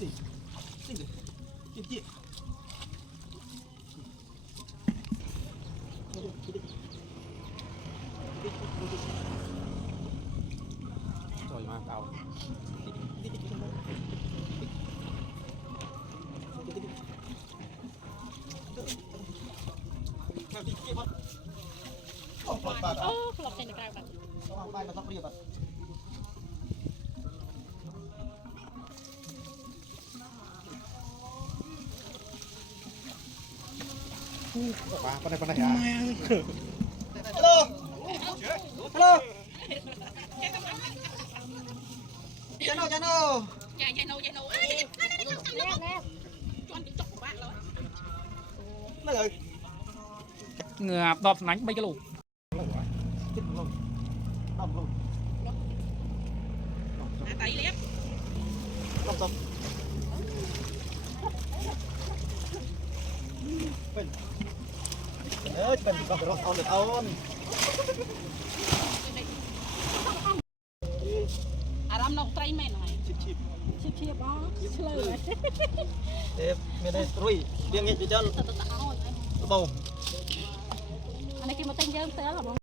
สิสิสิจิจอยมาเอาโอ้ปลดปาก โอ้หลบใจในกลางแบบ ต้องไปมาสักเรียบอ่ะปันไหนอ่ะฮัลโหลฮัลโหลจานโนจานโน ใหญ่โนเอ้ยแล้วจวนถึงจบของบ้านแล้ว นั่นเลย เหงื่อดอบหนังใบกระโหลก คิดลงน้ำลง ไตเล็บ น้ำตกเป็นเป็นก็เป็นรถเอาเลยเอาอารมณ์นกไตรแม่หน่อย ชิบ เชียบอ๋อเฉลย เอ๊ะไม่ได้รุ่ยเรียงเงี้ยจะจน ตะเอา เบา อันนี้กินมาเต้นเยอะเสือหรอ